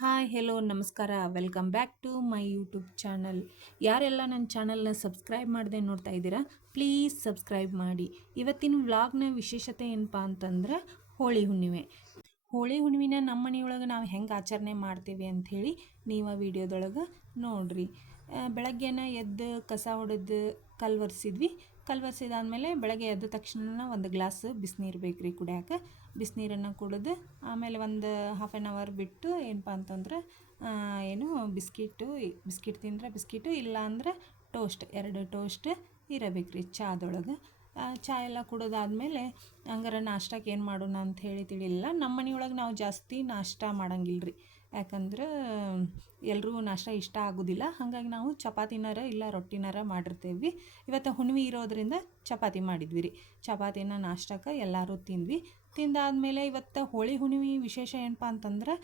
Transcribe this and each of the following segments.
Hi hello ನಮಸ್ಕಾರ welcome back to my YouTube channel. ಯಾರೆಲ್ಲ ನನ್ನ ಚಾನಲ್ನ ಸಬ್ಸ್ಕ್ರೈಬ್ ಮಾಡದೆ ನೋಡ್ತಾ ಇದ್ದೀರಾ, ಪ್ಲೀಸ್ ಸಬ್ಸ್ಕ್ರೈಬ್ ಮಾಡಿ. ಇವತ್ತಿನ ವ್ಲಾಗ್ನ ವಿಶೇಷತೆ ಏನಪ್ಪ ಅಂತಂದ್ರೆ ಹೋಳಿ ಹುಣ್ಣಿಮೆ. ಹೋಳಿ ಹುಣ್ಣಿಮೆನ ನಮ್ಮ ಮನೆಯೊಳಗೆ ನಾವು ಹೆಂಗೆ ಆಚರಣೆ ಮಾಡ್ತೀವಿ ಅಂಥೇಳಿ ನೀವು ಆ ವಿಡಿಯೋದೊಳಗೆ ನೋಡ್ರಿ. ಬೆಳಗ್ಗೆನ ಎದ್ದು ಕಸ ಹೊಡೆದು ಕಲ್ವರ್ಸಿದ್ವಿ. ಕಲ್ವರ್ಸಿದಾದ್ಮೇಲೆ ಬೆಳಗ್ಗೆ ಎದ್ದ ತಕ್ಷಣ ಒಂದು ಗ್ಲಾಸ್ ಬಿಸಿನೀರು ಬೇಕು ರೀ ಕುಡಿಯೋಕೆ. ಬಿಸಿನೀರನ್ನು ಕುಡಿದು ಆಮೇಲೆ ಒಂದು ಹಾಫ್ ಆನ್ ಅವರ್ ಬಿಟ್ಟು ಏನಪ್ಪ ಅಂತಂದ್ರೆ ಬಿಸ್ಕಿಟ್ ತಿಂದರೆ ಬಿಸ್ಕಿಟು, ಇಲ್ಲ ಅಂದರೆ ಟೋಸ್ಟ್, 2 ಟೋಸ್ಟ್ ಇರಬೇಕು ರೀ ಚಾದೊಳಗೆ. ಚಹಾ ಎಲ್ಲ ಕುಡಿದಾದ್ಮೇಲೆ ಹಂಗಾರೆ ನಾಷ್ಟಕ್ಕೆ ಏನು ಮಾಡೋಣ ಅಂಥೇಳಿ ತಿಳಿಲಿಲ್ಲ. ನಮ್ಮ ಮನೆಯೊಳಗೆ ನಾವು ಜಾಸ್ತಿ ನಾಷ್ಟ ಮಾಡಂಗಿಲ್ಲ ರೀ, ಯಾಕಂದ್ರೆ ಎಲ್ರಿಗೂ ನಾಷ್ಟ ಇಷ್ಟ ಆಗೋದಿಲ್ಲ. ಹಾಗಾಗಿ ನಾವು ಚಪಾತಿನಾರ ಇಲ್ಲ ರೊಟ್ಟಿನಾರ ಮಾಡಿರ್ತೇವೆ. ಇವತ್ತು ಹುಣ್ಣಿಮೆ ಇರೋದ್ರಿಂದ ಚಪಾತಿ ಮಾಡಿದ್ವಿ ರೀ. ಚಪಾತಿನ ನಾಷ್ಟಕ್ಕೆ ಎಲ್ಲರೂ ತಿಂದ್ವಿ. ತಿಂದಾದ್ಮೇಲೆ ಇವತ್ತು ಹೋಳಿ ಹುಣ್ಣಿಮೆ ವಿಶೇಷ ಏನಪ್ಪ ಅಂತಂದ್ರೆ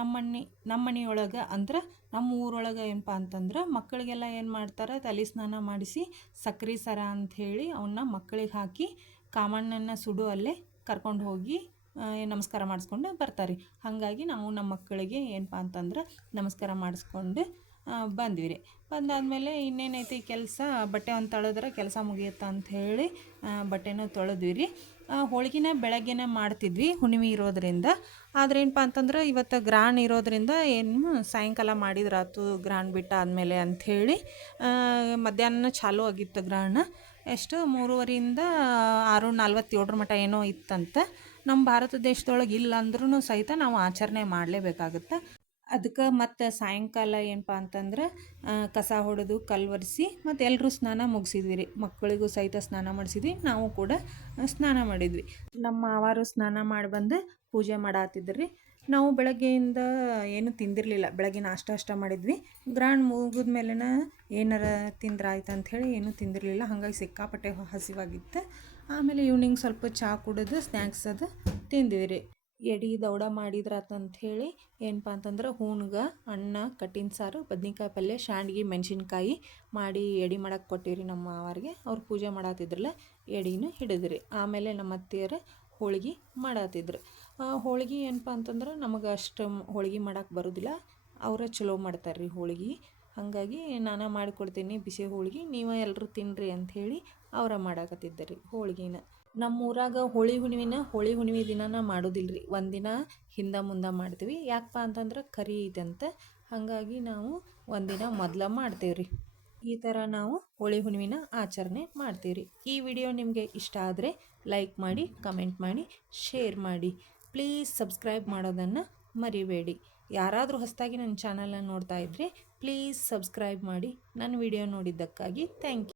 ನಮ್ಮ ಮನೆಯೊಳಗೆ ಅಂದ್ರೆ ನಮ್ಮ ಊರೊಳಗೆ ಏನಪ್ಪ ಅಂತಂದ್ರೆ ಮಕ್ಕಳಿಗೆಲ್ಲ ಏನು ಮಾಡ್ತಾರೆ, ತಲೆ ಸ್ನಾನ ಮಾಡಿಸಿ ಸಕ್ರೆ ಸರ ಅಂಥೇಳಿ ಅವನ್ನ ಮಕ್ಕಳಿಗೆ ಹಾಕಿ ಕಾಮಣ್ಣನ ಸುಡು ಅಲ್ಲೇ ಕರ್ಕೊಂಡು ಹೋಗಿ ನಮಸ್ಕಾರ ಮಾಡಿಸ್ಕೊಂಡು ಬರ್ತಾರೆ. ಹಾಗಾಗಿ ನಾವು ನಮ್ಮ ಮಕ್ಕಳಿಗೆ ಏನಪ್ಪ ಅಂತಂದ್ರೆ ನಮಸ್ಕಾರ ಮಾಡಿಸ್ಕೊಂಡು ಬಂದ್ವಿ ರೀ. ಬಂದಾದಮೇಲೆ ಇನ್ನೇನೈತಿ ಕೆಲಸ, ಬಟ್ಟೆ ಒಂದು ತೊಳೆದ್ರೆ ಕೆಲಸ ಮುಗಿಯುತ್ತೆ ಅಂಥೇಳಿ ಬಟ್ಟೆನೂ ತೊಳೆದ್ವಿ ರೀ. ಹೋಳಿಗೆನ ಬೆಳಗ್ಗೆನೇ ಮಾಡ್ತಿದ್ವಿ ಹುಣ್ಣಿಮೆ ಇರೋದ್ರಿಂದ. ಆದರೆ ಏನಪ್ಪ ಅಂತಂದ್ರೆ ಇವತ್ತು ಗ್ರಾನ್ ಇರೋದ್ರಿಂದ ಏನು ಸಾಯಂಕಾಲ ಮಾಡಿದ್ರಾತು ಗ್ರಾನ್ ಬಿಟ್ಟಾದಮೇಲೆ ಅಂಥೇಳಿ ಮಧ್ಯಾಹ್ನ ಚಾಲೂ ಆಗಿತ್ತು ಗ್ರಾಣ. ಎಷ್ಟು 3:30ಯಿಂದ 6:47 ಮಟ್ಟ ಏನೋ ಇತ್ತಂತೆ. ನಮ್ಮ ಭಾರತ ದೇಶದೊಳಗೆ ಇಲ್ಲ ಅಂದ್ರೂ ಸಹಿತ ನಾವು ಆಚರಣೆ ಮಾಡಲೇಬೇಕಾಗುತ್ತೆ. ಅದಕ್ಕೆ ಮತ್ತು ಸಾಯಂಕಾಲ ಏನಪ್ಪ ಅಂತಂದ್ರೆ ಕಸ ಹೊಡೆದು ಕಲ್ವರ್ಸಿ ಮತ್ತು ಎಲ್ಲರೂ ಸ್ನಾನ ಮುಗಿಸಿದ್ವಿ ರೀ. ಮಕ್ಕಳಿಗೂ ಸಹಿತ ಸ್ನಾನ ಮಾಡಿಸಿದ್ವಿ, ನಾವು ಕೂಡ ಸ್ನಾನ ಮಾಡಿದ್ವಿ. ನಮ್ಮ ಮಾವಾರು ಸ್ನಾನ ಮಾಡಿ ಬಂದು ಪೂಜೆ ಮಾಡಾತಿದ್ರು ರೀ. ನಾವು ಬೆಳಗ್ಗೆಯಿಂದ ಏನೂ ತಿಂದಿರಲಿಲ್ಲ, ಬೆಳಗ್ಗೆ ನಾಷ್ಟ ಮಾಡಿದ್ವಿ. ಗ್ರಾಂಡ್ ಮುಗಿದ ಮೇಲೆನ ಏನಾರ ತಿಂದ್ರಾಯ್ತು ಅಂಥೇಳಿ ಏನೂ ತಿಂದಿರಲಿಲ್ಲ. ಹಾಗಾಗಿ ಸಿಕ್ಕಾಪಟ್ಟೆ ಹಸಿವಾಗಿತ್ತು. ಆಮೇಲೆ ಈವ್ನಿಂಗ್ ಸ್ವಲ್ಪ ಚಹಾ ಕುಡಿದು ಸ್ನ್ಯಾಕ್ಸ್ ಅದು ತಿಂದ್ವಿ ರೀ. ಎಡೆ ದೌಡ ಮಾಡಿದ್ರಾತಂಥೇಳಿ ಏನಪ್ಪ ಅಂತಂದ್ರೆ ಹೂಣ್ಗೆ ಅನ್ನ, ಕಟ್ಟಿನ ಸಾರು, ಬದ್ನಿಕಾಯಿ ಪಲ್ಯ, ಶಾಂಡ್ಗೆ, ಮೆಣಸಿನ್ಕಾಯಿ ಮಾಡಿ ಎಡೆ ಮಾಡಕ್ಕೆ ಕೊಟ್ಟಿವ್ರಿ ನಮ್ಮ ಮಾವರಿಗೆ. ಅವ್ರು ಪೂಜೆ ಮಾಡತ್ತಿದ್ರಲ್ಲ, ಎಡೆನೂ ಹಿಡಿದ್ರಿ. ಆಮೇಲೆ ನಮ್ಮ ಅತ್ತೆಯರು ಹೋಳ್ಗೆ ಮಾಡತ್ತಿದ್ರು. ಹೋಳ್ಗೆ ಏನಪ್ಪ ಅಂತಂದ್ರೆ ನಮಗೆ ಅಷ್ಟು ಹೋಳ್ಗೆ ಮಾಡಕ್ಕೆ ಬರೋದಿಲ್ಲ, ಅವರೇ ಚಲೋ ಮಾಡ್ತಾರೆ ರೀ ಹೋಳ್ಗೆ. ಹಾಗಾಗಿ ನಾನು ಮಾಡಿಕೊಡ್ತೀನಿ ಬಿಸಿ ಹೋಳ್ಗೆ, ನೀವು ಎಲ್ಲರೂ ತಿನ್ನಿರಿ ಅಂಥೇಳಿ ಅವರ ಮಾಡಾಕತ್ತಿದ್ದಾರೆ ರೀ ಹೋಳ್ಗೆನ. ನಮ್ಮ ಊರಾಗ ಹೋಳಿ ಹುಣ್ಣಿಮೆ ದಿನನ ಮಾಡೋದಿಲ್ಲ ರೀ, ಒಂದಿನ ಹಿಂದೆ ಮುಂದೆ ಮಾಡ್ತೀವಿ. ಯಾಕಪ್ಪ ಅಂತಂದ್ರೆ ಕರಿ ಇದಂತೆ, ಹಾಗಾಗಿ ನಾವು ಒಂದಿನ ಮೊದಲ ಮಾಡ್ತೇವೆ ರೀ. ಈ ಥರ ನಾವು ಹೋಳಿ ಹುಣ್ಣಿಮೆನ ಆಚರಣೆ ಮಾಡ್ತೀವಿ ರೀ. ಈ ವಿಡಿಯೋ ನಿಮಗೆ ಇಷ್ಟ ಆದರೆ ಲೈಕ್ ಮಾಡಿ, ಕಮೆಂಟ್ ಮಾಡಿ, ಶೇರ್ ಮಾಡಿ. ಪ್ಲೀಸ್ ಸಬ್ಸ್ಕ್ರೈಬ್ ಮಾಡೋದನ್ನು ಮರಿಬೇಡಿ. ಯಾರಾದರೂ ಹೊಸದಾಗಿ ನನ್ನ ಚಾನಲ್ನ ನೋಡ್ತಾ ಇದ್ದರೆ ಪ್ಲೀಸ್ ಸಬ್ಸ್ಕ್ರೈಬ್ ಮಾಡಿ. ನನ್ನ ವಿಡಿಯೋ ನೋಡಿದ್ದಕ್ಕಾಗಿ ಥ್ಯಾಂಕ್ ಯು.